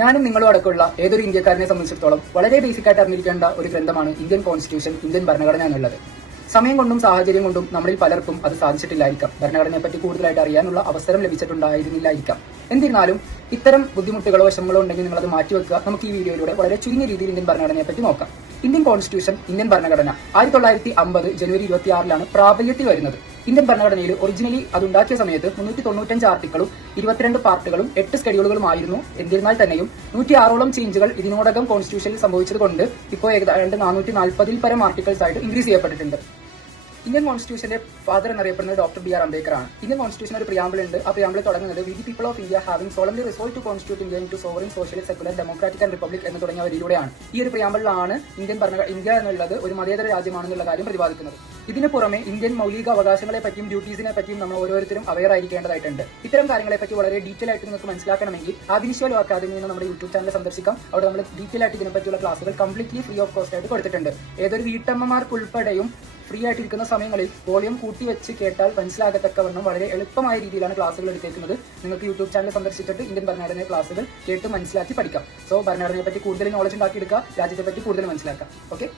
ഞാനും നിങ്ങളും അടക്കമുള്ള ഏതൊരു ഇന്ത്യക്കാരനെ സംബന്ധിച്ചിടത്തോളം വളരെ ബേസിക്കായിട്ട് അറിഞ്ഞിരിക്കേണ്ട ഒരു ഗ്രന്ഥമാണ് ഇന്ത്യൻ കോൺസ്റ്റിറ്റ്യൂഷൻ, ഇന്ത്യൻ ഭരണഘടന എന്നുള്ളത്. സമയം കൊണ്ടും സാഹചര്യം കൊണ്ടും നമ്മളിൽ പലർക്കും അത് സാധിച്ചിട്ടില്ലായിരിക്കാം. ഭരണഘടനയെപ്പറ്റി കൂടുതലായിട്ട് അറിയാനുള്ള അവസരം ലഭിച്ചിട്ടുണ്ടായിരുന്നില്ലായിരിക്കാം. എന്നിരുന്നാലും ഇത്തരം ബുദ്ധിമുട്ടുകളോ വിഷമങ്ങളോ ഉണ്ടെങ്കിൽ നിങ്ങളത് മാറ്റിവെക്കുക. നമുക്ക് ഈ വീഡിയോയിലൂടെ വളരെ ചുരുങ്ങിയ രീതിയിൽ ഇന്ത്യൻ ഭരണഘടനയെപ്പറ്റി നോക്കാം. ഇന്ത്യൻ കോൺസ്റ്റിറ്റ്യൂഷൻ, ഇന്ത്യൻ ഭരണഘടന 1950 ജനുവരി 26 പ്രാബല്യത്തിൽ വരുന്നത്. ഇന്ത്യൻ ഭരണഘടനയിൽ ഒറിജിനലി അതുണ്ടാക്കിയ സമയത്ത് 395 ആർട്ടിക്കിളും 22 പാർട്ടുകളും 8 സ്കെഡ്യൂളുകളുമായിരുന്നു. എന്നിരുന്നാൽ തന്നെയും 106ഓളം ചേഞ്ചുകൾ ഇതിനോടകം കോൺസ്റ്റിറ്റ്യൂഷനിൽ സംഭവിച്ചതുകൊണ്ട് ഇപ്പോൾ ഏതാണ്ട് 440 പരം ആർട്ടിക്കിൾസ് ആയിട്ട് ഇൻക്രീസ് ചെയ്യപ്പെട്ടിട്ടുണ്ട്. ഇന്ത്യൻ കോൺസ്റ്റിറ്റ്യൂഷന്റെ ഫാദർ എന്നറിയപ്പെടുന്നത് ഡോക്ടർ ബി ആർ അംബേദ്കർ ആണ്. ഇന്ത്യൻ കോൺസ്റ്റിറ്റ്യൂഷൻ ഒരു പ്രിയാമ്പിൾ ഉണ്ട്. ആ പ്രിയാമ്പിൾ തുടങ്ങുന്നത് we the people of India having solemnly resolve to constitute India into sovereign socialist secular democratic and republic എന്ന് തുടങ്ങിയ വരിയിലൂടെയാണ്. ഈ ഒരു പ്രിയാമ്പിളിലാണ് ഇന്ത്യ എന്നുള്ളത് ഒരു മതേതര രാജ്യമാണെന്നുള്ള കാര്യം പ്രതിപാദിക്കുന്നത്. ഇതിനു പുറമെ ഇന്ത്യൻ മൗലിക അവകാശങ്ങളെ പറ്റിയും ഡ്യൂട്ടീസിനെ പറ്റിയും നമ്മൾ ഓരോരുത്തരും അവെയർ ആയിരിക്കേണ്ടതായിട്ടുണ്ട്. ഇത്തരം കാര്യങ്ങളെ പറ്റി വളരെ ഡീറ്റെയിൽ ആയിട്ട് നിങ്ങൾക്ക് മനസ്സിലാക്കണമെങ്കിൽ ആദിവിശ്വ അക്കാദമി എന്ന നമ്മുടെ യൂട്യൂബ് ചാനൽ സന്ദർശിക്കാം. അവിടെ നമ്മൾ ഡീറ്റെയിൽ ആയിട്ട് ഇതിനെപ്പറ്റിയുള്ള ക്ലാസുകൾ കംപ്ലീറ്റ്ലി ഫ്രീ ഓഫ് കോസ്റ്റ് ആയിട്ട് കൊടുത്തിട്ടുണ്ട്. ഏതൊരു വീട്ടമ്മമാർക്കുൾപ്പെടെയും ഫ്രീ ആയിട്ടിരിക്കുന്ന സമയങ്ങളിൽ വോളിയം കൂട്ടി വെച്ച് കേട്ടാൽ മനസ്സിലാകത്തക്കവണ്ണം വളരെ എളുപ്പമായ രീതിയിലാണ് ക്ലാസുകൾ എടുത്തേക്കുന്നത്. നിങ്ങൾക്ക് യൂട്യൂബ് ചാനൽ സന്ദർശിച്ചിട്ട് ഇന്ത്യൻ ഭരണഘടന ക്ലാസുകൾ കേട്ട് മനസ്സിലാക്കി പഠിക്കാം. സോ ഭരണഘടനയെ പറ്റി കൂടുതൽ നോളജ് ഉണ്ടാക്കിയെടുക്കുക, രാജ്യത്തെ പറ്റി കൂടുതൽ മനസ്സിലാക്കാം. ഓക്കെ.